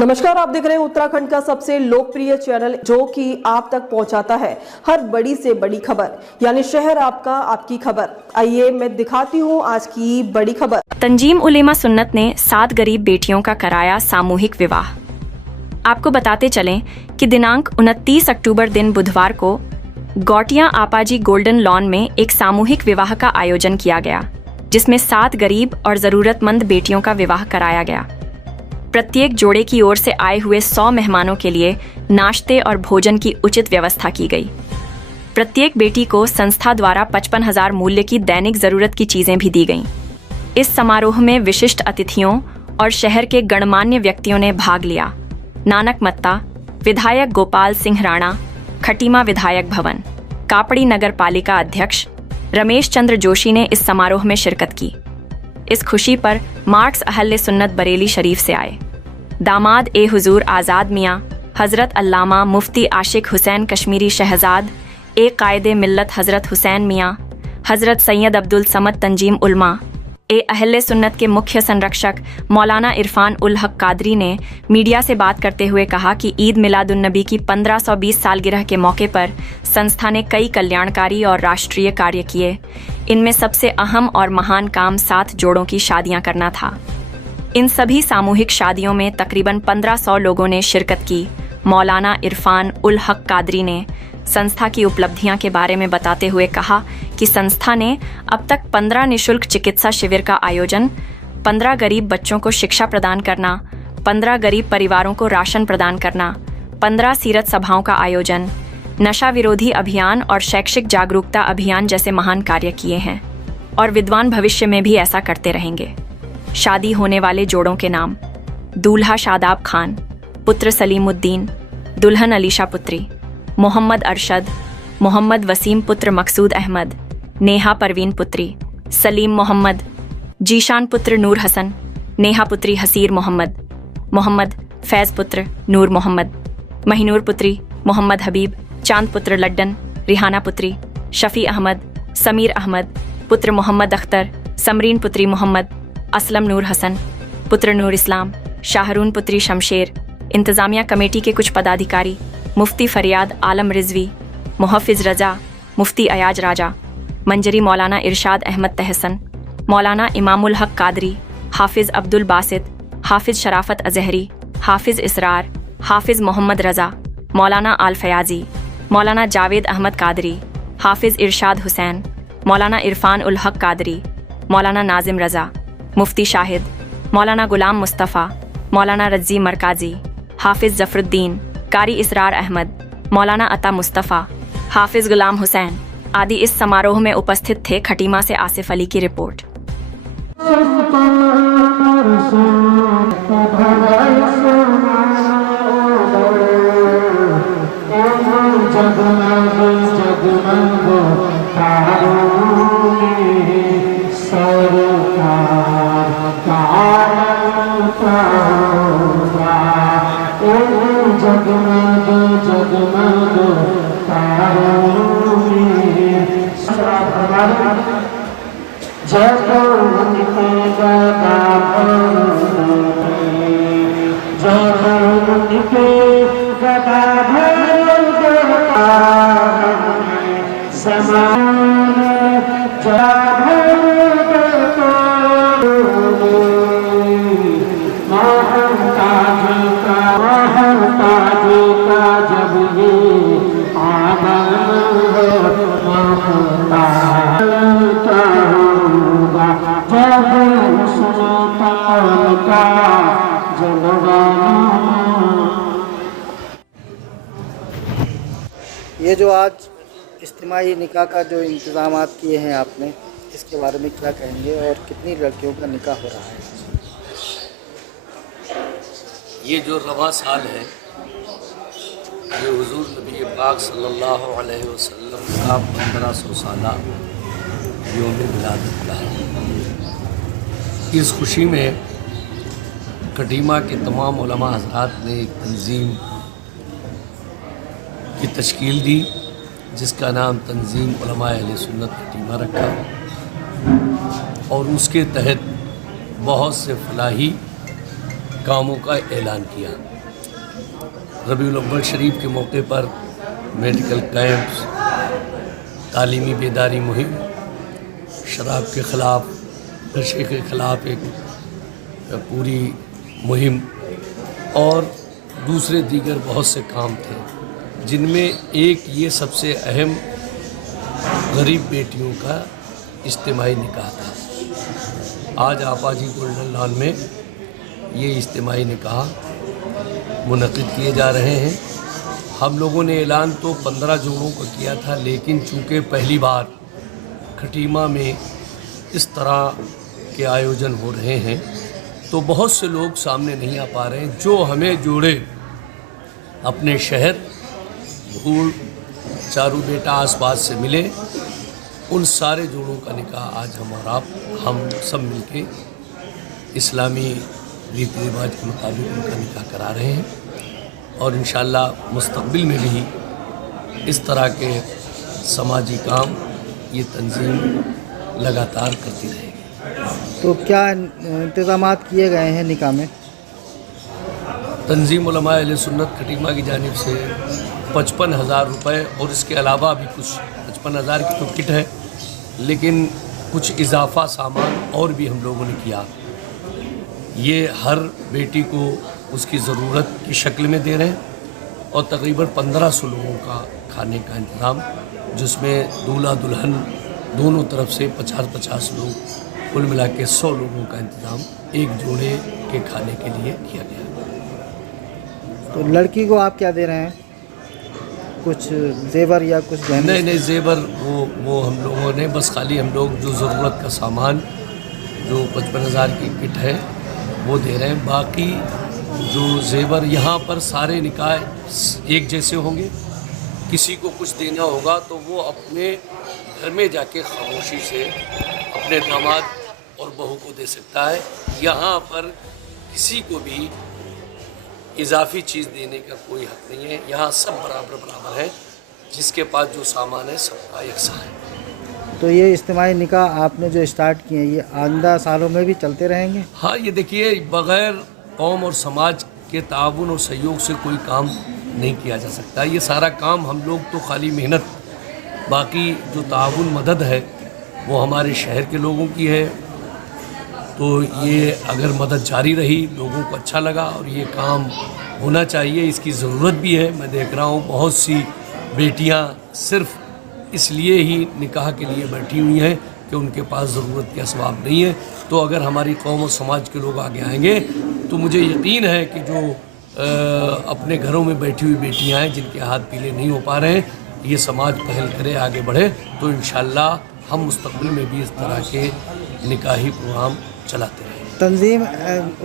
नमस्कार, आप देख रहे हैं उत्तराखंड का सबसे लोकप्रिय चैनल जो कि आप तक पहुंचाता है हर बड़ी से बड़ी खबर, यानी शहर आपका आपकी खबर। आइए मैं दिखाती हूं आज की बड़ी खबर। तंजीम उलेमा सुन्नत ने 7 गरीब बेटियों का कराया सामूहिक विवाह। आपको बताते चलें कि दिनांक 29 अक्टूबर दिन बुधवार को गौटिया आपाजी गोल्डन लॉन में एक सामूहिक विवाह का आयोजन किया गया, जिसमें 7 गरीब और जरूरतमंद बेटियों का विवाह कराया गया। प्रत्येक जोड़े की ओर से आए हुए 100 मेहमानों के लिए नाश्ते और भोजन की उचित व्यवस्था की गई। प्रत्येक बेटी को संस्था द्वारा 55,000 मूल्य की दैनिक जरूरत की चीजें भी दी गईं। इस समारोह में विशिष्ट अतिथियों और शहर के गणमान्य व्यक्तियों ने भाग लिया। नानक मत्ता, विधायक गोपाल सिंह राणा, खटीमा विधायक भवन, कापड़ी नगर पालिका अध्यक्ष रमेश चंद्र जोशी ने इस समारोह में शिरकत की। इस खुशी पर मार्क्स अहले सुन्नत बरेली शरीफ से आए दामाद ए हुजूर आज़ाद मियाँ हज़रत अल्लामा मुफ्ती आशिक हुसैन कश्मीरी शहजाद ए कायदे मिल्लत हज़रत हुसैन मियाँ हज़रत सैयद अब्दुल समद तंजीम उलमा ए अहले सुन्नत के मुख्य संरक्षक मौलाना इरफान उल हक कादरी ने मीडिया से बात करते हुए कहा कि ईद मिलादुन्नबी की 1520 सालगिरह के मौके पर संस्था ने कई कल्याणकारी और राष्ट्रीय कार्य किए। इनमें सबसे अहम और महान काम 7 जोड़ों की शादियां करना था। इन सभी सामूहिक शादियों में तकरीबन 1500 लोगों ने शिरकत की। मौलाना इरफान उल हक कादरी ने संस्था की उपलब्धियां के बारे में बताते हुए कहा कि संस्था ने अब तक 15 निःशुल्क चिकित्सा शिविर का आयोजन, 15 गरीब बच्चों को शिक्षा प्रदान करना, 15 गरीब परिवारों को राशन प्रदान करना, 15 सीरत सभाओं का आयोजन, नशा विरोधी अभियान और शैक्षिक जागरूकता अभियान जैसे महान कार्य किए हैं और विद्वान भविष्य में भी ऐसा करते रहेंगे। शादी होने वाले जोड़ों के नाम: दूल्हा शादाब खान, पुत्र सलीमुद्दीन, दुल्हन अलीशा पुत्री, मोहम्मद अरशद, मोहम्मद वसीम पुत्र मकसूद अहमद, नेहा परवीन पुत्री, सलीम मोहम्मद, जीशान पुत्र नूर हसन, नेहा पुत्री हसीर मोहम्मद, मोहम्मद फैज़ पुत्र नूर मोहम्मद, महीनूर पुत्री मोहम्मद हबीब, चांद पुत्र लड्डन, रिहाना पुत्री शफी अहमद, समीर अहमद पुत्र मोहम्मद अख्तर, समरीन पुत्री मोहम्मद, असलम नूर हसन पुत्र नूर इस्लाम, शाहरून पुत्री शमशेर। इंतज़ामिया कमेटी के कुछ पदाधिकारी: मुफ्ती फरियाद आलम रिजवी, मुहफ़िज़ रज़ा, मुफ्ती अयाज राजा, मंजरी मौलाना इरशाद अहमद तहसन, मौलाना इमामुल हक कादरी, हाफिज़ अब्दुल बासित, हाफिज़ शराफत अजहरी, हाफिज़ इसरार, हाफिज़ मोहम्मद रज़ा, मौलाना आल फयाजी, मौलाना जावेद अहमद कादरी, हाफिज़ इरशाद हुसैन, मौलाना इरफान उल हक कादरी, मौलाना नाजिम रज़ा, मुफ्ती शाहिद, मौलाना गुलाम मुस्तफ़ा, मौलाना रज़ी मरकाजी, हाफिज़ ज़फ़रुद्दीन, कारी इसरार अहमद, मौलाना अता मुस्तफ़ा, हाफिज़ गुलाम हुसैन आदि इस समारोह में उपस्थित थे। खटीमा से आसिफ अली की रिपोर्ट। ये जो आज इज्तिमाई निकाह का जो इंतज़ामात किए हैं आपने, इसके बारे में क्या कहेंगे और कितनी लड़कियों का निकाह हो रहा है? ये जो रवा साल है, ये हुजूर नबी पाक सल्लल्लाहु अलैहि वसल्लम का 1500 साला यौम विलादत का है। इस खुशी में खटीमा के तमाम उलमा हज़रात ने एक तंजीम की तश्कील दी, जिसका नाम तंजीम उलमाए अहले सुन्नत खटीमा रखा और उसके तहत बहुत से फलाही कामों का ऐलान किया। रबीउल अव्वल शरीफ के मौके पर मेडिकल कैंप्स, तालीमी बेदारी मुहिम, शराब के ख़िलाफ़, नशे के ख़िलाफ़ एक पूरी मुहिम और दूसरे दीगर बहुत से काम थे, जिनमें एक ये सबसे अहम गरीब बेटियों का इज्तिमाई निकाह था। आज आपाजी गोल्डन लॉन में ये इज्तिमाई निकाह मुनक़िद किए जा रहे हैं। हम लोगों ने ऐलान तो 15 जोड़ों का किया था, लेकिन चूँकि पहली बार खटीमा में इस तरह के आयोजन हो रहे हैं तो बहुत से लोग सामने नहीं आ पा रहे हैं। जो हमें जोड़े अपने शहर भूड़, चारू बेटा आसपास से मिले, उन सारे जोड़ों का निकाह आज हम सब मिलके इस्लामी रीति रिवाज के मुताबिक उनका निकाह करा रहे हैं और इंशाअल्लाह मुस्तक़बिल में भी इस तरह के समाजी काम ये तंजीम लगातार करती रहेगी। तो क्या इंतज़ामात किए गए हैं निकाह में? तंजीम उलमा अहले सुन्नत खटीमा की जानिब से 55,000 रुपये और इसके अलावा भी कुछ 55,000 की तो किट है, लेकिन कुछ इजाफा सामान और भी हम लोगों ने किया। ये हर बेटी को उसकी ज़रूरत की शक्ल में दे रहे हैं और तकरीबन 1500 लोगों का खाने का इंतज़ाम, जिसमें दूल्हा दुल्हन दोनों तरफ से 50-50 लोग, कुल मिला के 100 लोगों का इंतज़ाम एक जोड़े के खाने के लिए किया गया। तो लड़की को आप क्या दे रहे हैं? कुछ जेवर या कुछ गहने? नहीं, जेवर वो हम लोगों ने बस खाली हम लोग जो ज़रूरत का सामान जो 55,000 की किट है वो दे रहे हैं। बाकी जो जेवर यहाँ पर सारे निकाह एक जैसे होंगे, किसी को कुछ देना होगा तो वो अपने घर में जाके खामोशी से अपने दामाद और बहू को दे सकता है। यहाँ पर किसी को भी इजाफी चीज़ देने का कोई हक नहीं है। यहाँ सब बराबर है, जिसके पास जो सामान है सबका यकसा है। तो ये इज्तिमाई निकाह आपने जो स्टार्ट किए हैं ये आइंदा सालों में भी चलते रहेंगे? हाँ, ये देखिए, बग़ैर कौम और समाज के ताउन और सहयोग से कोई काम नहीं किया जा सकता। ये सारा काम हम लोग तो खाली मेहनत, बाकी जो ताउन मदद है वो हमारे शहर के लोगों की है। तो ये अगर मदद जारी रही, लोगों को अच्छा लगा और ये काम होना चाहिए, इसकी ज़रूरत भी है। मैं देख रहा हूँ बहुत सी बेटियाँ सिर्फ़ इसलिए ही निकाह के लिए बैठी हुई हैं कि उनके पास ज़रूरत के असबाब नहीं है। तो अगर हमारी कौम और समाज के लोग आगे आएंगे तो मुझे यकीन है कि जो अपने घरों में बैठी हुई बेटियां हैं जिनके हाथ पीले नहीं हो पा रहे हैं, ये समाज पहल करे, आगे बढ़े तो इंशाअल्लाह हम मुस्तक़बिल में भी इस तरह के निकाही प्रोग्राम चलाते रहें। तंजीम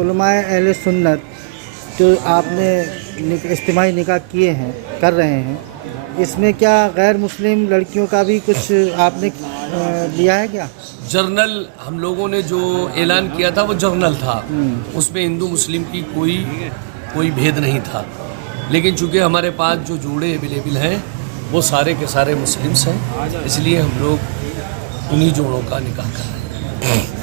उलमाए अहले सुन्नत जो आपने इज्तिमाई निकाह किए हैं, कर रहे हैं, इसमें क्या गैर मुस्लिम लड़कियों का भी कुछ आपने लिया है क्या? जर्नल हम लोगों ने जो ऐलान किया था वो जर्नल था, उसमें हिंदू मुस्लिम की कोई भेद नहीं था। लेकिन चूँकि हमारे पास जो जोड़े अवेलेबल हैं वो सारे के सारे मुस्लिम्स हैं, इसलिए हम लोग उन्हीं जोड़ों का निकाह कर रहे हैं।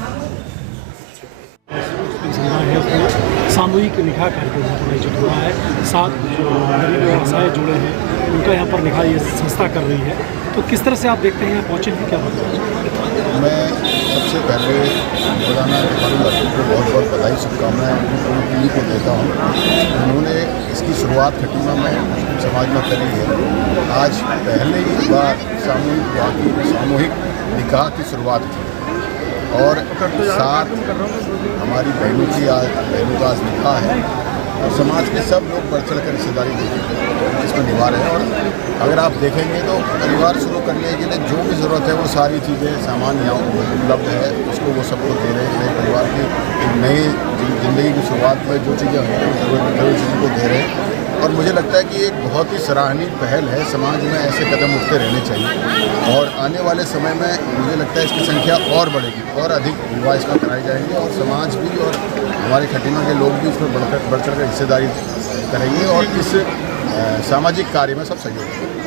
सामूहिक निकाह कार्यक्रम हमारा जो हो रहा है, 7 जो गरीब और असहाय जोड़े हैं उनका यहाँ पर निकाह ये संस्था कर रही है। तो किस तरह से आप देखते हैं, पहुँचे हैं क्या बात? मैं सबसे पहले मौलाना फारूक अब्दुल को बहुत बहुत बधाई, शुभकामनाएं अपनी पूरी टीम को देता हूँ। उन्होंने इसकी शुरुआत खटीमा में समाज में करी है। आज पहले ही बार सामूहिक निकाह की शुरुआत की और साथ हमारी बहनों का आज निकाह है और समाज के सब लोग बढ़ चढ़ कर हिस्सेदारी इसमें निभा रहे हैं। और अगर आप देखेंगे तो परिवार शुरू करने के लिए जो भी ज़रूरत है वो सारी चीज़ें, सामान यहाँ उपलब्ध है, उसको वो सबको दे रहे हैं। नए परिवार की एक नई ज़िंदगी की शुरुआत में जो चीज़ें होंगी वो चीज़ों को दे रहे हैं। और मुझे लगता है कि एक बहुत ही सराहनीय पहल है। समाज में ऐसे कदम उठते रहने चाहिए और आने वाले समय में मुझे लगता है इसकी संख्या और बढ़ेगी और अधिक विवाह इसमें कराए जाएंगे और समाज भी और हमारे खटीमा के लोग भी इसमें बढ़ चढ़ कर हिस्सेदारी करेंगे और इस सामाजिक कार्य में सब सहयोग करेंगे।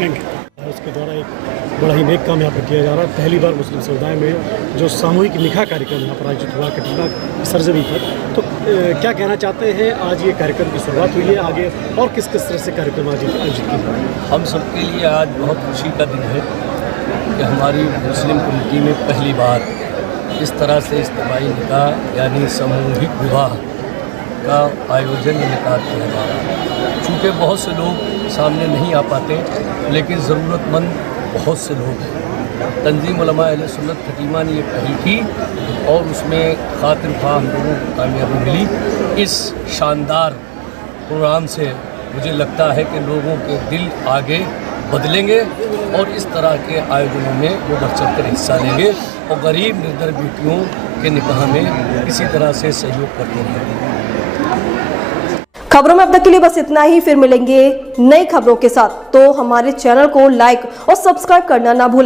Thank you. है उसके द्वारा एक बड़ा ही नेक काम यहाँ पर किया जा रहा है। पहली बार मुस्लिम समुदाय में जो सामूहिक निकाह कार्यक्रम यहाँ पर आयोजित हुआ कटिबा की सरजमी पर, तो क्या कहना चाहते हैं? आज ये कार्यक्रम की शुरुआत हुई है, आगे और किस किस तरह से कार्यक्रम आयोजित किए जाएंगे? हम सबके लिए आज बहुत खुशी का दिन है कि हमारी मुस्लिम कम्युनिटी में पहली बार इस तरह से इज्तिमाई निकाह यानी सामूहिक विवाह का आयोजन निकाह किया जा रहा है। चूँकि बहुत से लोग सामने नहीं आ पाते, लेकिन ज़रूरतमंद बहुत से लोग हैं। तंजीम उलमा अहले सुन्नत खटीमा ने ये पहल की और उसमें खातिर ख्वाह हम लोगों को कामयाबी मिली। इस शानदार प्रोग्राम से मुझे लगता है कि लोगों के दिल आगे बदलेंगे और इस तरह के आयोजनों में वो बढ़ चढ़ कर हिस्सा लेंगे और गरीब निर्धर बेटियों के निकाह में किसी तरह से सहयोग करते रहेंगे। खबरों में अब तक के लिए बस इतना ही, फिर मिलेंगे नई खबरों के साथ। तो हमारे चैनल को लाइक और सब्सक्राइब करना ना भूलें।